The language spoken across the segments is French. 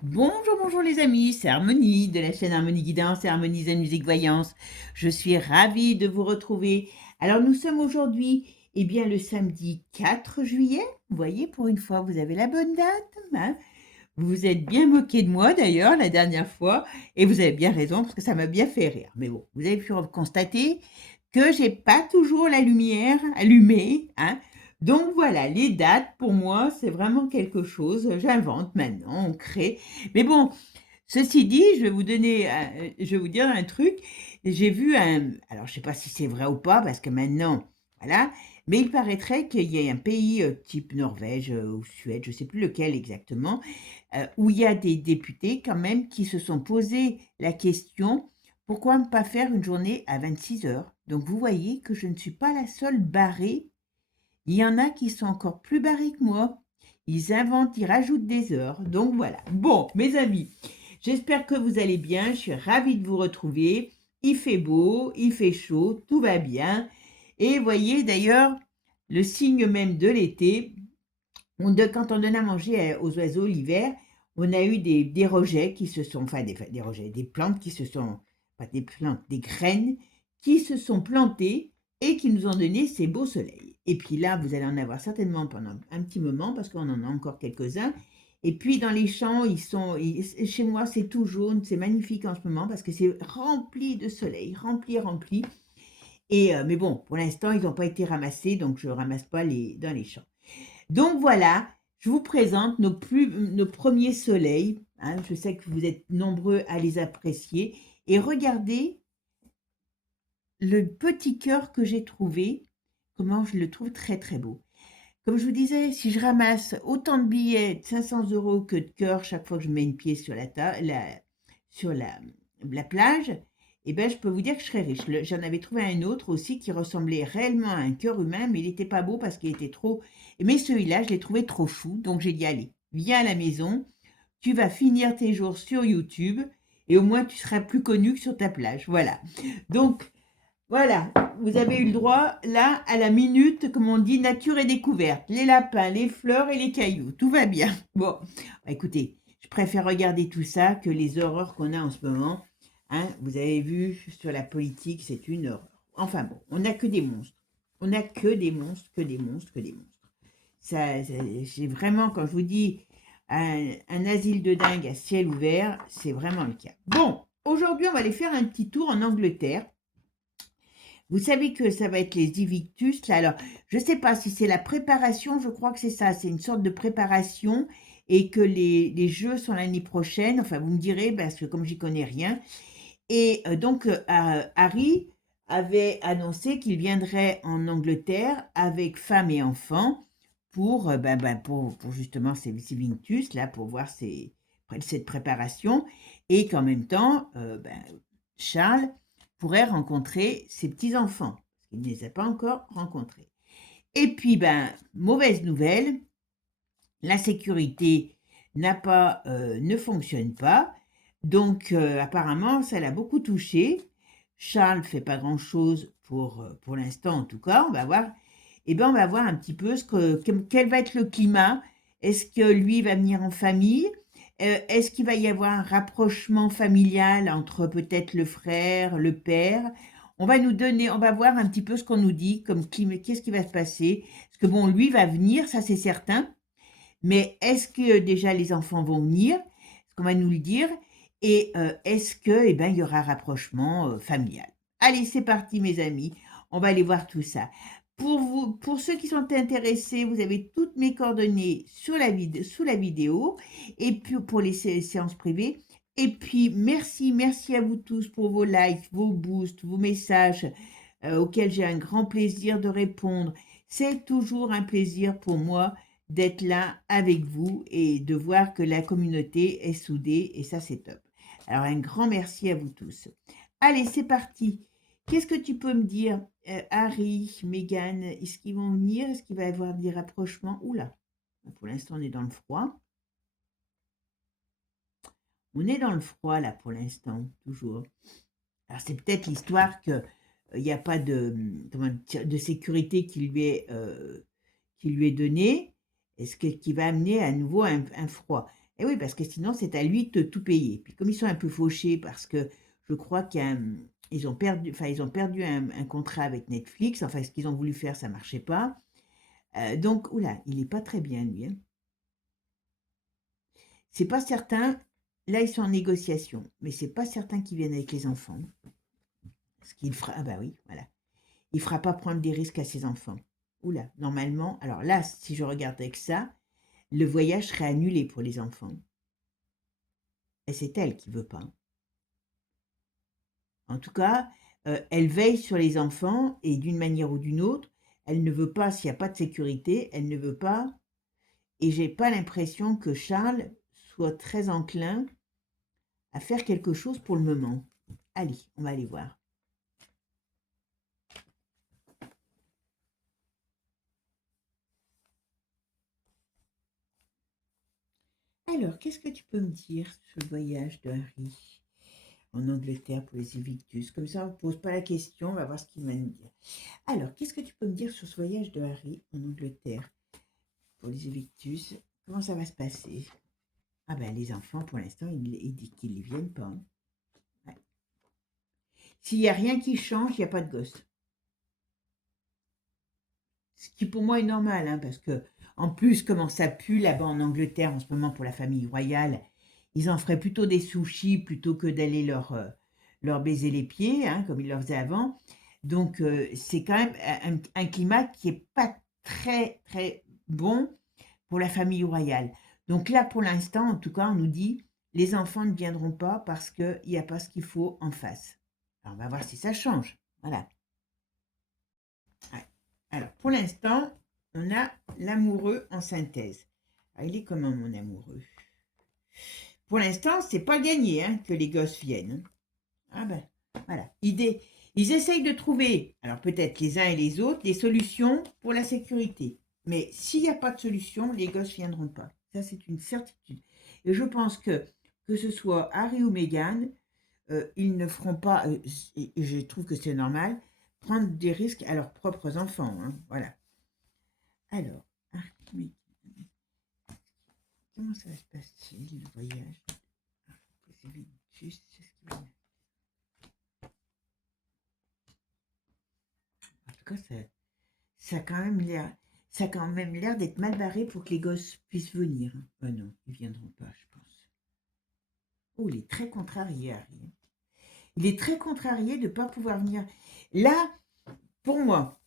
Bonjour, bonjour les amis, c'est Harmonie de la chaîne Harmonie Guidance et Harmonie Zen Musique Voyance. Je suis ravie de vous retrouver. Alors nous sommes aujourd'hui, le samedi 4 juillet. Vous voyez, pour une fois, vous avez la bonne date, hein. Vous vous êtes bien moqué de moi d'ailleurs la dernière fois et vous avez bien raison parce que ça m'a bien fait rire. Mais bon, vous avez pu constater que j'ai pas toujours la lumière allumée, hein. Donc voilà, les dates pour moi, c'est vraiment quelque chose. J'invente maintenant, on crée. Mais bon, ceci dit, je vais vous dire un truc. J'ai vu alors je sais pas si c'est vrai ou pas parce que maintenant, voilà, mais il paraîtrait qu'il y ait un pays type Norvège ou Suède, je sais plus lequel exactement, où il y a des députés quand même qui se sont posé la question, pourquoi ne pas faire une journée à 26 heures? Donc vous voyez que je ne suis pas la seule barrée. Il y en a qui sont encore plus barrés que moi. Ils inventent, ils rajoutent des heures. Donc voilà. Bon, mes amis, j'espère que vous allez bien. Je suis ravie de vous retrouver. Il fait beau, il fait chaud, tout va bien. Et voyez d'ailleurs, le signe même de l'été, quand on donne à manger aux oiseaux l'hiver, on a eu des rejets qui se sont, enfin des rejets, des plantes qui se sont, pas des plantes, des graines qui se sont plantées et qui nous ont donné ces beaux soleils. Et puis là, vous allez en avoir certainement pendant un petit moment parce qu'on en a encore quelques-uns. Et puis dans les champs, chez moi, c'est tout jaune, c'est magnifique en ce moment parce que c'est rempli de soleil, rempli, rempli. Mais bon, pour l'instant, ils n'ont pas été ramassés, donc je ne ramasse pas dans les champs. Donc voilà, je vous présente nos premiers soleils, hein. Je sais que vous êtes nombreux à les apprécier. Et regardez le petit cœur que j'ai trouvé, comment je le trouve très très beau. Comme je vous disais, si je ramasse autant de billets de 500 € que de cœurs chaque fois que je mets une pied sur sur la plage, eh ben, je peux vous dire que je serais riche. J'en avais trouvé un autre aussi qui ressemblait réellement à un cœur humain, mais il n'était pas beau parce qu'il était trop. Mais celui-là, je l'ai trouvé trop fou, donc j'ai dit allez, viens à la maison, tu vas finir tes jours sur YouTube et au moins tu seras plus connu que sur ta plage. Voilà. Donc voilà, vous avez eu le droit, là, à la minute, comme on dit, nature et découverte. Les lapins, les fleurs et les cailloux. Tout va bien. Bon, écoutez, je préfère regarder tout ça que les horreurs qu'on a en ce moment. Hein, vous avez vu sur la politique, c'est une horreur. Enfin bon, on n'a que des monstres. On n'a que des monstres, que des monstres, que des monstres. J'ai vraiment, quand je vous dis un asile de dingue à ciel ouvert, c'est vraiment le cas. Bon, aujourd'hui, on va aller faire un petit tour en Angleterre. Vous savez que ça va être les Invictus, là. Alors, je ne sais pas si c'est la préparation, je crois que c'est ça, c'est une sorte de préparation et que les jeux sont l'année prochaine. Enfin, vous me direz, parce que comme j'y connais rien. Et donc, Harry avait annoncé qu'il viendrait en Angleterre avec femme et enfants pour justement ces Invictus, là, pour voir cette préparation. Et qu'en même temps, Charles pourrait rencontrer ses petits-enfants, parce qu'il ne les a pas encore rencontrés. Et puis, mauvaise nouvelle, la sécurité ne fonctionne pas. Donc, apparemment, ça l'a beaucoup touché. Charles fait pas grand-chose pour l'instant, en tout cas. On va voir. On va voir un petit peu quel va être le climat. Est-ce que lui va venir en famille? Est-ce qu'il va y avoir un rapprochement familial entre peut-être le frère, le père? On va voir un petit peu ce qu'on nous dit comme climat, qu'est-ce qui va se passer? Parce que bon, lui va venir, ça c'est certain. Mais est-ce que déjà les enfants vont venir? Est-ce qu'on va nous le dire? Et est-ce que, il y aura un rapprochement familial? Allez, c'est parti, mes amis. On va aller voir tout ça. Pour ceux qui sont intéressés, vous avez toutes mes coordonnées sous la vidéo. Et puis pour les séances privées. Et puis, merci à vous tous pour vos likes, vos boosts, vos messages auxquels j'ai un grand plaisir de répondre. C'est toujours un plaisir pour moi d'être là avec vous et de voir que la communauté est soudée et ça c'est top. Alors un grand merci à vous tous. Allez, c'est parti. Qu'est-ce que tu peux me dire, Harry, Meghan, est-ce qu'ils vont venir? Est-ce qu'il va y avoir des rapprochements? Oula, pour l'instant on est dans le froid. On est dans le froid là pour l'instant, toujours. Alors c'est peut-être l'histoire que il n'y a pas de sécurité qui lui est donnée, qui va amener à nouveau un froid. Et oui, parce que sinon, c'est à lui de tout payer. Puis comme ils sont un peu fauchés parce que je crois qu'ils ont perdu, enfin, ils ont perdu un contrat avec Netflix. Enfin, ce qu'ils ont voulu faire, ça marchait pas. Donc, oula, il est pas très bien, lui, hein. C'est pas certain. Là, ils sont en négociation, mais c'est pas certain qu'ils viennent avec les enfants. Ce qu'il fera, ah bah oui, voilà. Il fera pas prendre des risques à ses enfants. Oula, normalement, alors là, si je regarde avec ça, le voyage serait annulé pour les enfants. Et c'est elle qui veut pas. En tout cas, elle veille sur les enfants et d'une manière ou d'une autre, elle ne veut pas, s'il n'y a pas de sécurité, elle ne veut pas. Et j'ai pas l'impression que Charles soit très enclin à faire quelque chose pour le moment. Allez, on va aller voir. Alors, qu'est-ce que tu peux me dire sur le voyage de Harry en Angleterre pour les Invictus? Comme ça, on ne pose pas la question, on va voir ce qu'il va nous dire. Alors, qu'est-ce que tu peux me dire sur ce voyage de Harry en Angleterre pour les Invictus? Comment ça va se passer? Ah ben, les enfants, pour l'instant, il dit qu'ils ne viennent pas, hein. Ouais. S'il n'y a rien qui change, il n'y a pas de gosse. Ce qui pour moi est normal, hein, parce que en plus, comment ça pue là-bas en Angleterre en ce moment pour la famille royale, ils en feraient plutôt des sushis plutôt que d'aller leur baiser les pieds, hein, comme ils le faisaient avant. Donc c'est quand même un climat qui est pas très très bon pour la famille royale. Donc là, pour l'instant, en tout cas, on nous dit les enfants ne viendront pas parce qu'il n'y a pas ce qu'il faut en face. Alors, on va voir si ça change. Voilà. Ouais. Alors, pour l'instant, on a l'amoureux en synthèse. Ah, il est comment, mon amoureux? Pour l'instant, c'est pas gagné, hein, que les gosses viennent, hein. Ah ben, voilà. Ils essayent de trouver, alors peut-être les uns et les autres, des solutions pour la sécurité. Mais s'il n'y a pas de solution, les gosses ne viendront pas. Ça, c'est une certitude. Et je pense que ce soit Harry ou Meghan, ils ne feront pas, et je trouve que c'est normal, prendre des risques à leurs propres enfants, hein. Voilà. Alors, Harry, comment ça va se passer, le voyage? C'est juste ce qui va. En tout cas, ça a quand même l'air, ça a quand même l'air d'être mal barré pour que les gosses puissent venir, hein. Oh non, ils viendront pas, je pense. Oh, il est très contrarié, Harry, hein. Il est très contrarié de ne pas pouvoir venir. Là, pour moi,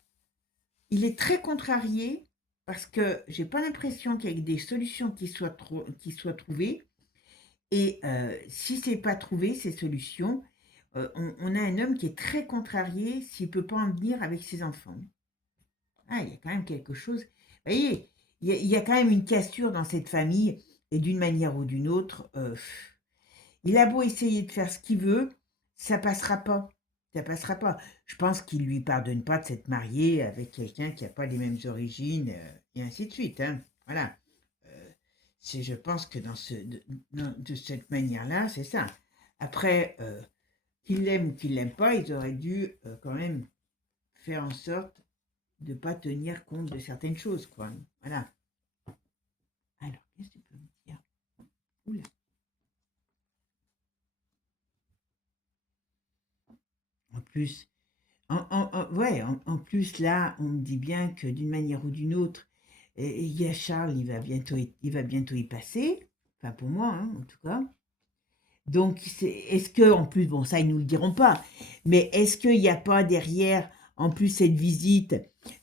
il est très contrarié parce que j'ai pas l'impression qu'il y ait des solutions qui soient trouvées. Et si c'est pas trouvé, ces solutions, on a un homme qui est très contrarié s'il peut pas en venir avec ses enfants. Ah, il y a quand même quelque chose. Vous voyez, il y a quand même une cassure dans cette famille, et d'une manière ou d'une autre, il a beau essayer de faire ce qu'il veut, ça passera pas. Ça passera pas. Je pense qu'il lui pardonne pas de s'être marié avec quelqu'un qui n'a pas les mêmes origines, et ainsi de suite, hein. Voilà. Euh, je pense que de cette manière-là, c'est ça. Après, qu'il l'aime ou qu'il l'aime pas, ils auraient dû quand même faire en sorte de ne pas tenir compte de certaines choses, quoi. Voilà. Alors, qu'est-ce que tu peux me dire? Oula. En plus, ouais, en plus, là, on me dit bien que d'une manière ou d'une autre, il y a Charles, il va bientôt y passer. Enfin, pour moi, hein, en tout cas. Donc, est-ce que, en plus, bon, ça, ils nous le diront pas, mais est-ce qu'il n'y a pas derrière, en plus, cette visite,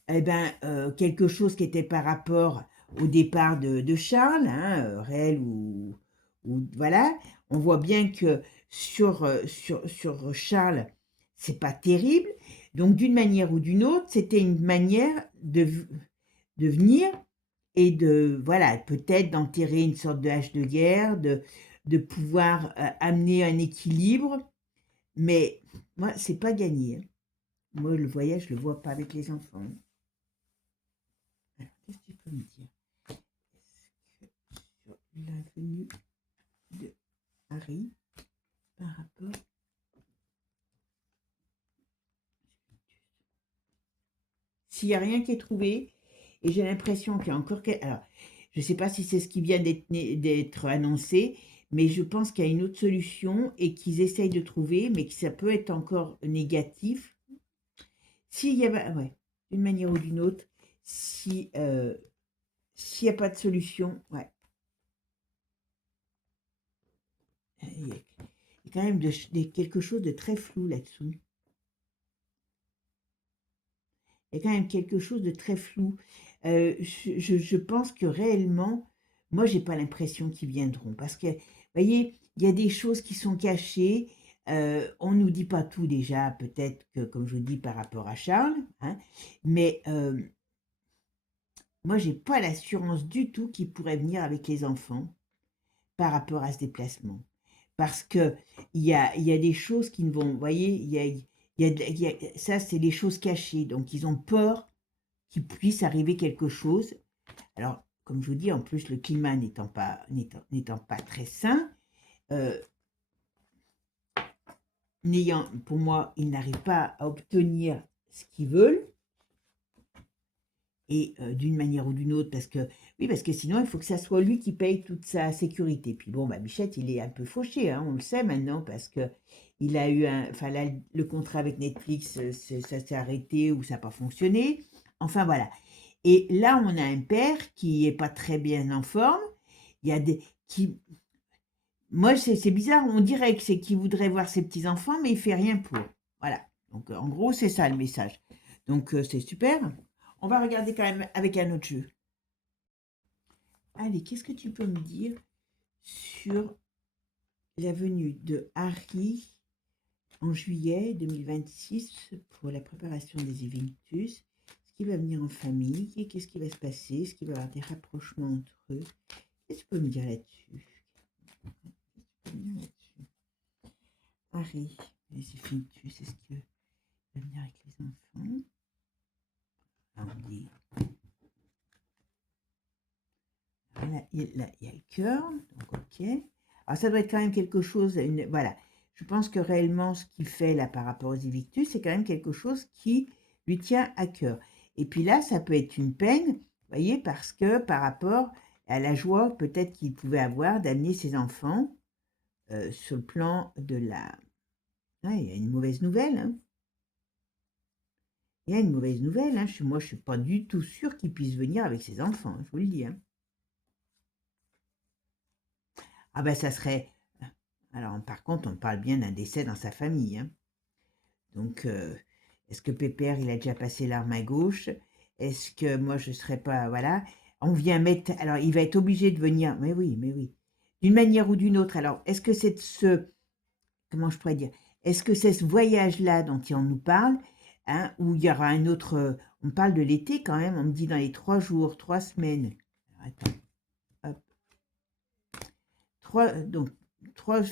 eh ben, quelque chose qui était par rapport au départ de Charles, hein, réel ou voilà, on voit bien que sur Charles, c'est pas terrible. Donc, d'une manière ou d'une autre, c'était une manière de venir et voilà, peut-être d'enterrer une sorte de hache de guerre, de pouvoir amener un équilibre. Mais moi, c'est pas gagné, hein. Moi, le voyage, je le vois pas avec les enfants. Alors, qu'est-ce que tu peux me dire? Sur la venue de Harry par rapport. S'il n'y a rien qui est trouvé, et j'ai l'impression qu'il y a encore. Alors, Je ne sais pas si c'est ce qui vient d'être annoncé, mais je pense qu'il y a une autre solution et qu'ils essayent de trouver, mais que ça peut être encore négatif. S'il y avait, ouais, d'une manière ou d'une autre, si s'il n'y a pas de solution, ouais, il y a quand même quelque chose de très flou là-dessous. Il y a quand même quelque chose de très flou. Je pense que réellement, moi, j'ai pas l'impression qu'ils viendront parce que, vous voyez, il y a des choses qui sont cachées. On nous dit pas tout déjà, peut-être que, comme je vous dis, par rapport à Charles, hein, mais moi, j'ai pas l'assurance du tout qu'il pourrait venir avec les enfants par rapport à ce déplacement. Parce que il y a des choses qui ne vont, vous voyez, ça, c'est des choses cachées. Donc, ils ont peur qu'il puisse arriver quelque chose. Alors, comme je vous dis, en plus, le climat n'étant pas très sain, euh, pour moi, ils n'arrivent pas à obtenir ce qu'ils veulent, et d'une manière ou d'une autre, oui, parce que sinon, il faut que ça soit lui qui paye toute sa sécurité. Puis bon, bah, Bichette, il est un peu fauché, hein, on le sait maintenant, parce que il a eu enfin là, le contrat avec Netflix, ça s'est arrêté ou ça n'a pas fonctionné. Enfin voilà. Et là, on a un père qui est pas très bien en forme. Il y a des qui, moi, c'est bizarre. On dirait que c'est qu'il voudrait voir ses petits enfants, mais il fait rien pour. Voilà. Donc, en gros, c'est ça le message. Donc, c'est super. On va regarder quand même avec un autre jeu. Allez, qu'est-ce que tu peux me dire sur la venue de Harry en juillet 2026 pour la préparation des Evictus? Est-ce qu'il va venir en famille? Et qu'est-ce qui va se passer? Est-ce qu'il va y avoir des rapprochements entre eux? Qu'est-ce que tu peux me dire là-dessus? Harry, les Evictus, est-ce qu'il va venir avec les enfants? Harry. Là, il y a le cœur, donc ok. Alors ça doit être quand même quelque chose, voilà. Je pense que réellement ce qu'il fait là par rapport aux Evictus, c'est quand même quelque chose qui lui tient à cœur. Et puis là, ça peut être une peine, vous voyez, parce que par rapport à la joie peut-être qu'il pouvait avoir d'amener ses enfants sur le plan de la... Ah, il y a une mauvaise nouvelle, hein. Il y a une mauvaise nouvelle, hein. Moi, je ne suis pas du tout sûre qu'il puisse venir avec ses enfants, je vous le dis, hein. Ah ben ça serait... Alors par contre, on parle bien d'un décès dans sa famille, hein. Donc, est-ce que Pépère, il a déjà passé l'arme à gauche? Est-ce que moi, je ne serais pas... Voilà. On vient mettre... Alors, il va être obligé de venir... Mais oui, mais oui. D'une manière ou d'une autre. Alors, est-ce que c'est ce... Comment je pourrais dire? Est-ce que c'est ce voyage-là dont on nous parle, hein, où il y aura un autre... On parle de l'été quand même. On me dit dans les 3 jours, 3 semaines. Alors, attends. Hop. Donc, 3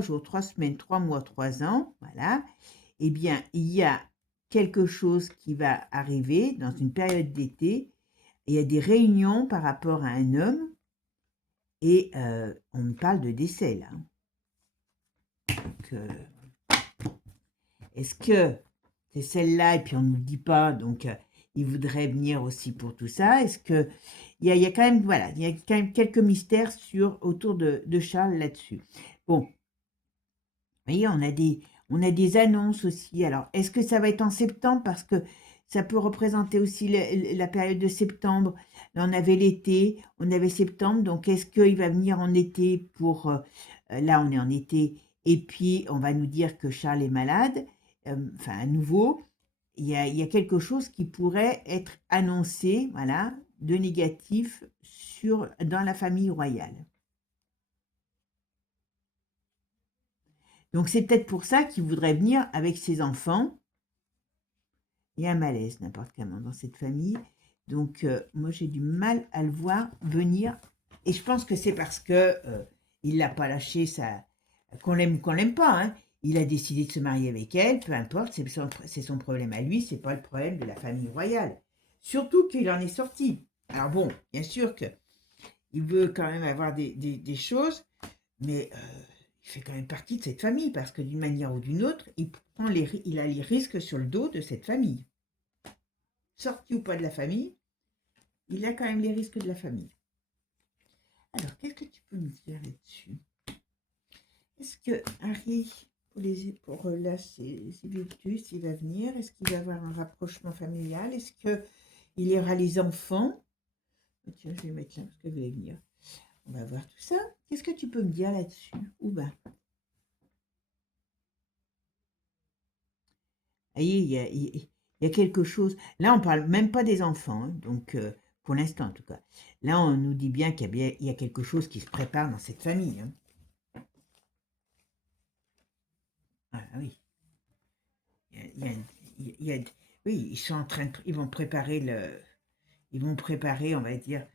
jours, 3 semaines, 3 mois, 3 ans. Voilà. Eh bien, il y a quelque chose qui va arriver dans une période d'été. Il y a des réunions par rapport à un homme et on me parle de décès là. Donc, est-ce que c'est celle-là et puis on ne nous le dit pas, donc il voudrait venir aussi pour tout ça? Est-ce que il y a quand même, voilà, il y a quand même quelques mystères autour de Charles là-dessus. Bon, vous voyez, on a des annonces aussi. Alors, est-ce que ça va être en septembre? Parce que ça peut représenter aussi la période de septembre. Là, on avait l'été, on avait septembre. Donc, est-ce qu'il va venir en été pour... là, on est en été. Et puis, on va nous dire que Charles est malade. Enfin, à nouveau, il y a quelque chose qui pourrait être annoncé, voilà, de négatif dans la famille royale. Donc, c'est peut-être pour ça qu'il voudrait venir avec ses enfants. Il y a un malaise n'importe comment dans cette famille. Donc, moi, j'ai du mal à le voir venir. Et je pense que c'est parce que il l'a pas lâché, qu'on l'aime ou qu'on l'aime pas, hein. Il a décidé de se marier avec elle, peu importe, c'est son problème à lui, c'est pas le problème de la famille royale. Surtout qu'il en est sorti. Alors bon, bien sûr que il veut quand même avoir des choses, mais il fait quand même partie de cette famille, parce que d'une manière ou d'une autre, il a les risques sur le dos de cette famille. Sorti ou pas de la famille, il a quand même les risques de la famille. Alors, qu'est-ce que tu peux me dire là-dessus? Est-ce que Harry, pour là, ses Victus, il va venir? Est-ce qu'il va avoir un rapprochement familial? Est-ce qu'il y aura les enfants? Oh, tiens, je vais mettre là parce que vous allez venir. On va voir tout ça. Qu'est-ce que tu peux me dire là-dessus? Ou ben, voyez, il y a quelque chose. Là, on parle même pas des enfants, hein, donc pour l'instant en tout cas. Là, on nous dit bien il y a quelque chose qui se prépare dans cette famille. Hein. Ah oui. Il y a, il y a- oui, ils sont en train ils vont préparer on va dire,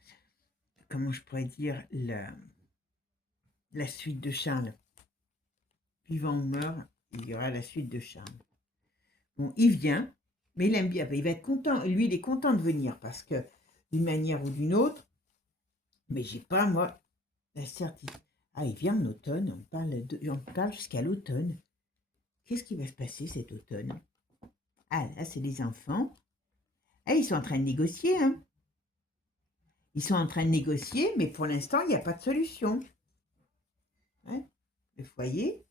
comment je pourrais dire, la suite de Charles. Vivant ou meurt, il y aura la suite de Charles. Bon, il vient, mais il aime bien. Il va être content. Lui, il est content de venir parce que d'une manière ou d'une autre, mais j'ai pas, moi, la certitude. Ah, il vient en automne, on parle jusqu'à l'automne. Qu'est-ce qui va se passer cet automne? Ah, là, c'est les enfants. Ah, ils sont en train de négocier, hein. Ils sont en train de négocier, mais pour l'instant, il n'y a pas de solution. Hein. Le foyer.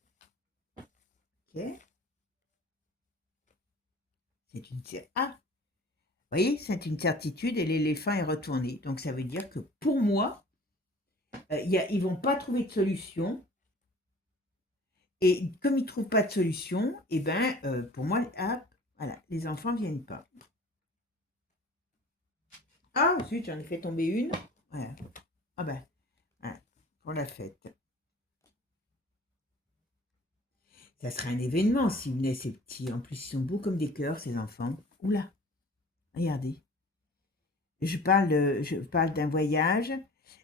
Ok. C'est une... Ah, vous voyez, c'est une certitude et l'éléphant est retourné. Donc, ça veut dire que pour moi, ils vont pas trouver de solution. Et comme ils ne trouvent pas de solution, eh ben, pour moi, hop, voilà, les enfants ne viennent pas. Ah, ensuite, j'en ai fait tomber une. Voilà. Ah ben, voilà, pour la fête. Ça serait un événement s'ils venaient, ces petits. En plus, ils sont beaux comme des cœurs, ces enfants. Oula, regardez. Je parle d'un voyage,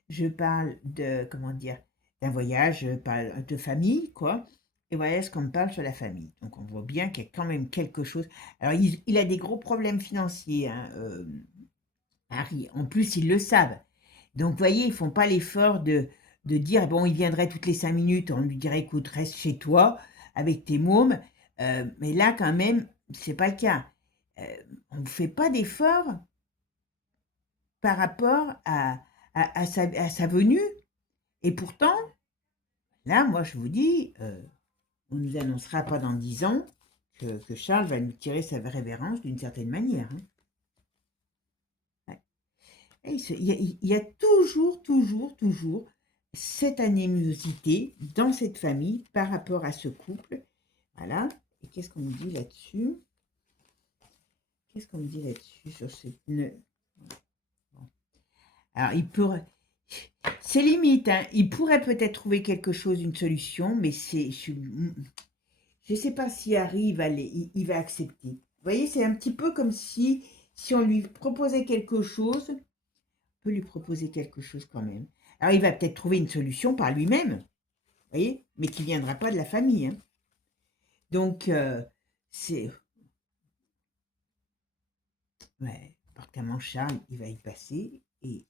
je parle de, comment dire, d'un voyage, je parle de famille, quoi. Et voilà ce qu'on me parle sur la famille. Donc on voit bien qu'il y a quand même quelque chose. Alors il a des gros problèmes financiers, hein, Harry. En plus, ils le savent. Donc vous voyez, ils font pas l'effort de dire, bon, il viendrait toutes les 5 minutes, on lui dirait, écoute, reste chez toi avec tes mômes. Mais là, quand même, c'est pas le cas. On ne fait pas d'effort par rapport à sa venue. Et pourtant, là, moi, je vous dis, on nous annoncera pas dans 10 ans que Charles va nous tirer sa révérence d'une certaine manière. Hein. Ouais. Il y a toujours, toujours, toujours cette animosité dans cette famille par rapport à ce couple. Voilà. Et qu'est-ce qu'on me dit là-dessus? Qu'est-ce qu'on me dit là-dessus sur cette... Bon. Alors, c'est limite, hein. Il pourrait peut-être trouver quelque chose, une solution, mais je ne sais pas si Harry il va accepter. Vous voyez, c'est un petit peu comme si on lui proposait quelque chose, on peut lui proposer quelque chose quand même. Alors, il va peut-être trouver une solution par lui-même, vous voyez, mais qui ne viendra pas de la famille. Hein. Donc, c'est... Ouais, apparemment, Charles, il va y passer, et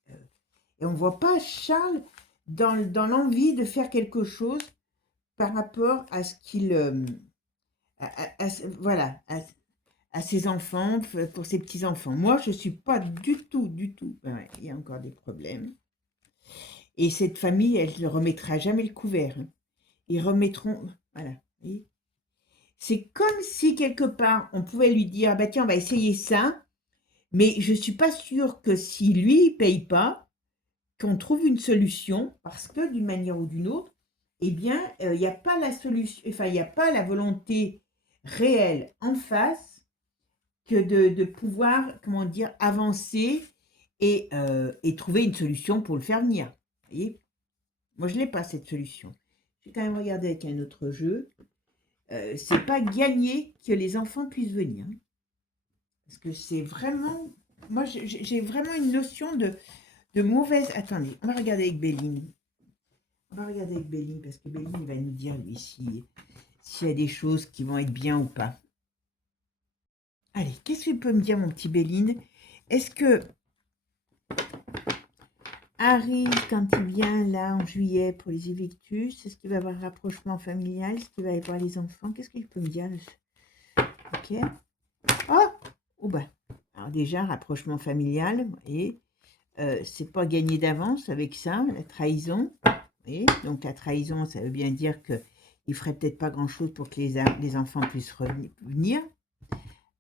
on ne voit pas Charles dans l'envie de faire quelque chose par rapport à ce qu'il... voilà, à ses enfants, pour ses petits-enfants. Moi, je ne suis pas du tout. Ouais, il y a encore des problèmes. Et cette famille, elle ne remettra jamais le couvert. Hein. Ils remettront... Voilà. C'est comme si, quelque part, on pouvait lui dire, bah tiens, on va essayer ça, mais je ne suis pas sûre que si lui ne paye pas, qu'on trouve une solution, parce que d'une manière ou d'une autre, eh bien, il n'y a pas la solution, enfin, il n'y a pas la volonté réelle en face que de pouvoir, comment dire, avancer et trouver une solution pour le faire venir. Vous voyez, moi, je n'ai pas cette solution. Je vais quand même regarder avec un autre jeu. C'est pas gagné que les enfants puissent venir. Parce que c'est vraiment... Moi, j'ai vraiment une notion de mauvaise... Attendez, on va regarder avec Béline. On va regarder avec Béline, parce que Béline, il va nous dire, lui, s'il y a des choses qui vont être bien ou pas. Allez, qu'est-ce que tu peux me dire, mon petit Béline? Est-ce que Harry, quand il vient là en juillet pour les Evictus, est-ce qu'il va avoir un rapprochement familial? Est-ce qu'il va y avoir les enfants? Qu'est-ce qu'il peut me dire? Ok. Oh! Oh bah. Alors déjà, rapprochement familial, et c'est pas gagné d'avance avec ça, la trahison. Et donc la trahison, ça veut bien dire qu'il ferait peut-être pas grand-chose pour que les enfants puissent revenir.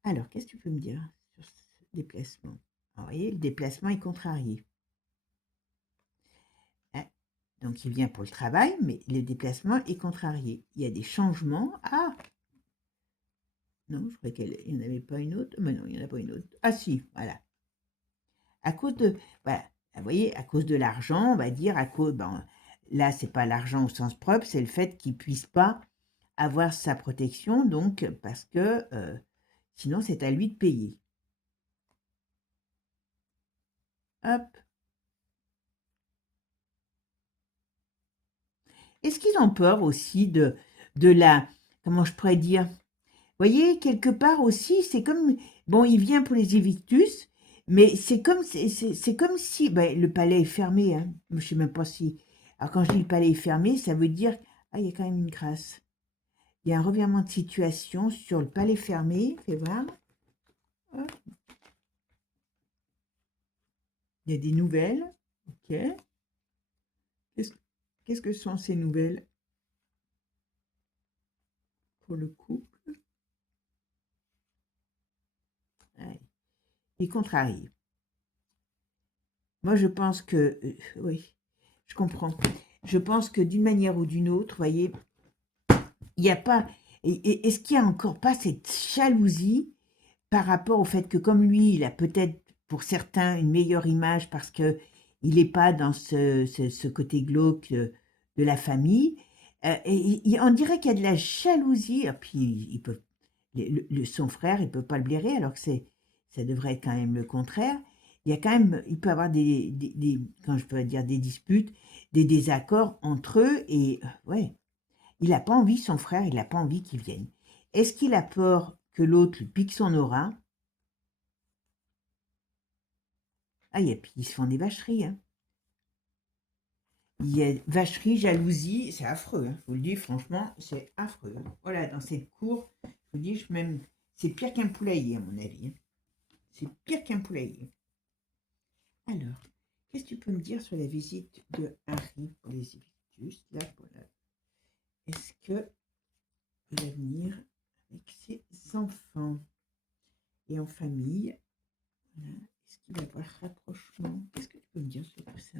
Alors, qu'est-ce que tu peux me dire sur ce déplacement? Alors, vous voyez, le déplacement est contrarié. Hein, donc, il vient pour le travail, mais le déplacement est contrarié. Il y a des changements. Ah! Non, je croyais qu'il n'y en avait pas une autre. Mais non, il n'y en a pas une autre. Ah si, voilà. À cause de, voilà, vous voyez, à cause de l'argent, on va dire, à cause, ben, là, c'est pas l'argent au sens propre, c'est le fait qu'il puisse pas avoir sa protection, donc, parce que sinon, c'est à lui de payer. Hop. Est-ce qu'ils ont peur aussi de la, comment je pourrais dire, vous voyez, quelque part aussi, c'est comme, bon, il vient pour les évictus, mais c'est comme si, ben, le palais est fermé, hein. Je sais même pas si, alors quand je dis le palais est fermé, ça veut dire, ah, il y a quand même une grâce. Il y a un revirement de situation sur le palais fermé, fais voir. Hop. Il y a des nouvelles, ok. Qu'est-ce qu'est-ce que sont ces nouvelles pour le couple? Ouais. Il est contrarié. Moi, je pense que, oui, je comprends. Je pense que d'une manière ou d'une autre, voyez, il n'y a pas, est-ce qu'il n'y a encore pas cette jalousie par rapport au fait que comme lui, il a peut-être pour certains une meilleure image parce que il n'est pas dans ce côté glauque de la famille, on dirait qu'il y a de la jalousie, et puis il peut, son frère, il peut pas le blairer alors que ça devrait être quand même le contraire. Il y a quand même, il peut y avoir quand je peux dire des disputes, des désaccords entre eux et ouais, il n'a pas envie, son frère, il n'a pas envie qu'il vienne. Est-ce qu'il a peur que l'autre lui pique son aura? Ah, et puis ils se font des vacheries, hein. Il y a vacherie, jalousie, c'est affreux, hein. Je vous le dis, franchement, c'est affreux, hein. Voilà, dans cette cour, je vous dis, même, c'est pire qu'un poulailler, à mon avis, hein. C'est pire qu'un poulailler. Alors, qu'est-ce que tu peux me dire sur la visite de Harry pour les Évictus? Là, voilà. Est-ce que il va venir avec ses enfants et en famille? Voilà. Est-ce qu'il va y avoir rapprochement? Qu'est-ce que tu peux me dire sur tout ça?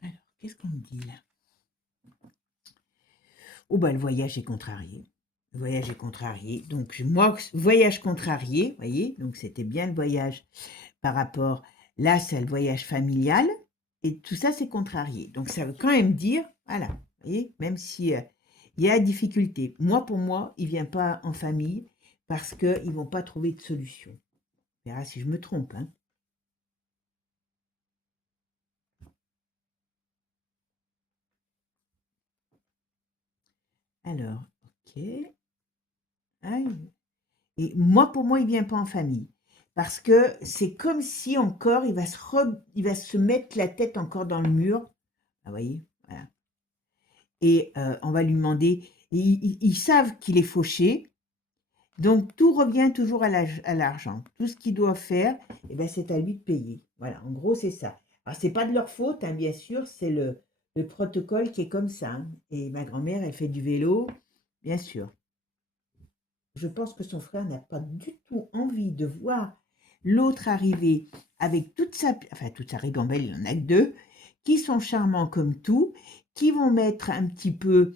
Alors, qu'est-ce qu'on me dit là? Oh bah le voyage est contrarié. Le voyage est contrarié. Donc moi, voyage contrarié, vous voyez, donc c'était bien le voyage par rapport, là c'est le voyage familial, et tout ça c'est contrarié. Donc ça veut quand même dire, voilà, vous voyez, même si il y a difficulté. Moi, pour moi, il ne vient pas en famille parce qu'ils ne vont pas trouver de solution. On verra si je me trompe, hein. Alors, ok. Ah, et moi, pour moi, il vient pas en famille. Parce que c'est comme si encore il va se mettre la tête encore dans le mur. Ah, vous voyez, voilà. Et on va lui demander, ils savent qu'il est fauché, donc tout revient toujours à l'argent. Tout ce qu'ils doivent faire, eh ben, c'est à lui de payer. Voilà, en gros, c'est ça. Alors, c'est pas de leur faute, hein, bien sûr, c'est le protocole qui est comme ça, hein. Et ma grand-mère, elle fait du vélo, bien sûr. Je pense que son frère n'a pas du tout envie de voir l'autre arriver avec toute sa ribambelle, il n'en a que deux, qui sont charmants comme tout, qui vont mettre un petit peu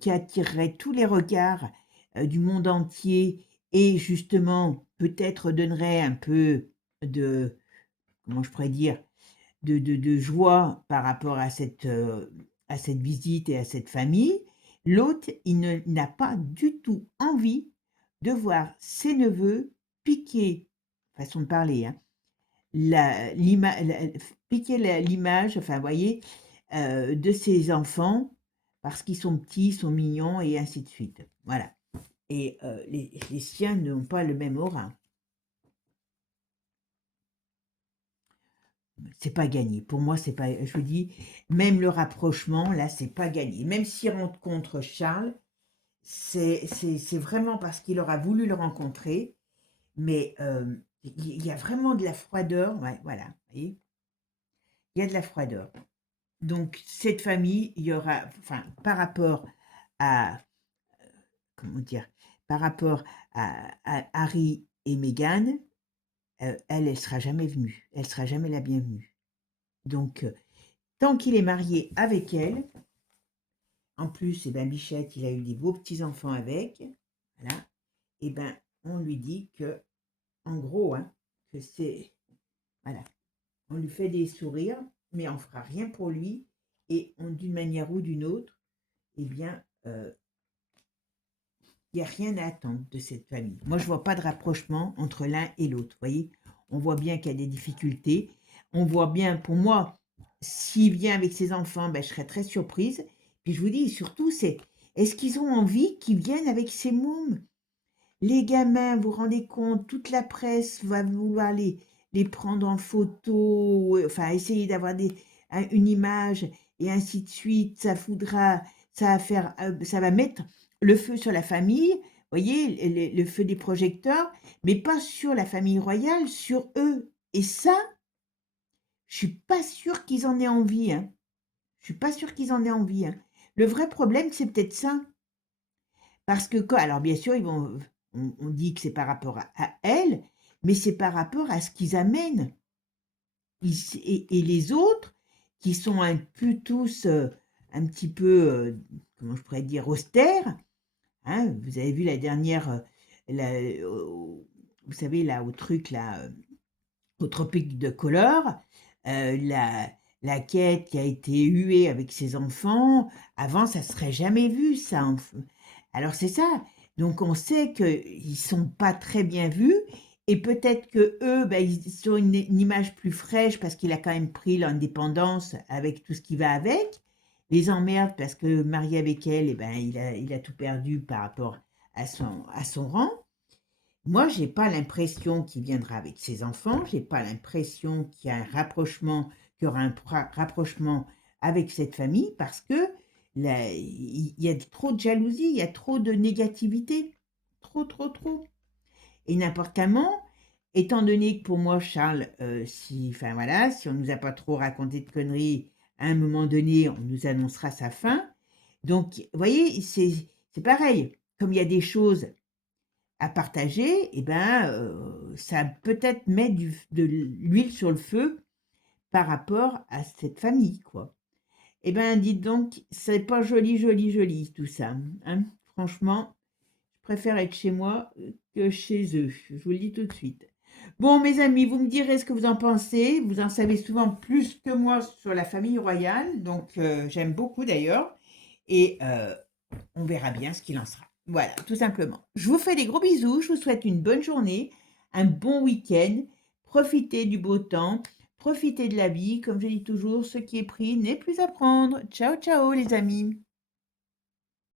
qui attirerait tous les regards du monde entier et justement peut-être donnerait un peu de, comment je pourrais dire, de joie par rapport à cette visite et à cette famille. L'autre, n'a pas du tout envie de voir ses neveux piquer, façon de parler, hein, piquer l'image, enfin, vous voyez, de ses enfants parce qu'ils sont petits, sont mignons et ainsi de suite. Voilà. Et les siens n'ont pas le même aura. c'est pas gagné. Pour moi, c'est pas je vous dis, même le rapprochement, là, c'est pas gagné. Même s'il rencontre Charles, c'est vraiment parce qu'il aura voulu le rencontrer, mais il y a vraiment de la froideur, ouais, voilà, vous voyez? Il y a de la froideur. Donc cette famille, il y aura enfin, par rapport à, comment dire? Par rapport à Harry et Meghan, elle sera jamais venue. Elle sera jamais la bienvenue. Donc tant qu'il est marié avec elle, en plus, eh ben, Bichette, il a eu des beaux petits-enfants avec, voilà, et ben, on lui dit que, en gros, hein, que c'est, voilà, on lui fait des sourires, mais on fera rien pour lui, et d'une manière ou d'une autre, eh bien, il n'y a rien à attendre de cette famille. Moi, je vois pas de rapprochement entre l'un et l'autre, vous voyez? On voit bien qu'il y a des difficultés. On voit bien, pour moi, s'il vient avec ses enfants, ben, je serais très surprise. Puis je vous dis, surtout, c'est est-ce qu'ils ont envie qu'ils viennent avec ces mômes? Les gamins, vous vous rendez compte, toute la presse va vouloir les prendre en photo, enfin, essayer d'avoir une image et ainsi de suite. Ça va faire, ça va mettre le feu sur la famille, vous voyez, le feu des projecteurs, mais pas sur la famille royale, sur eux. Et ça, je suis pas sûre qu'ils en aient envie, hein. Je suis pas sûre qu'ils en aient envie, hein. Le vrai problème, c'est peut-être ça. Parce que quand alors bien sûr, ils vont on dit que c'est par rapport à elles, mais c'est par rapport à ce qu'ils amènent. Et les autres qui sont un peu tous, un petit peu, comment je pourrais dire? Austères, hein. Vous avez vu la dernière, la vous savez là, au truc là, au Tropique de Color, la Kate qui a été huée avec ses enfants, avant ça serait jamais vu ça, alors c'est ça, donc on sait qu'ils sont pas très bien vus et peut-être qu'eux, bah, ils ont une image plus fraîche parce qu'il a quand même pris l'indépendance avec tout ce qui va avec. Les emmerdes parce que marié avec elle et ben, il a tout perdu par rapport à son rang. Moi, j'ai pas l'impression qu'il viendra avec ses enfants, j'ai pas l'impression qu'il y a un rapprochement qu'il y aura un rapprochement avec cette famille parce que là, il y a trop de jalousie, il y a trop de négativité. Trop, trop, trop. Et n'importe comment, étant donné que pour moi, Charles, si enfin voilà, si on nous a pas trop raconté de conneries, à un moment donné, on nous annoncera sa fin. Donc, vous voyez, c'est pareil. Comme il y a des choses à partager, et ben, ça peut-être met de l'huile sur le feu par rapport à cette famille, quoi. Et ben, dites donc, c'est pas joli, joli, joli tout ça, hein. Franchement, je préfère être chez moi que chez eux, je vous le dis tout de suite. Bon, mes amis, vous me direz ce que vous en pensez. Vous en savez souvent plus que moi sur la famille royale, donc j'aime beaucoup d'ailleurs. Et on verra bien ce qu'il en sera. Voilà, tout simplement. Je vous fais des gros bisous, je vous souhaite une bonne journée, un bon week-end, profitez du beau temps, profitez de la vie, comme je dis toujours, ce qui est pris n'est plus à prendre. Ciao, ciao les amis.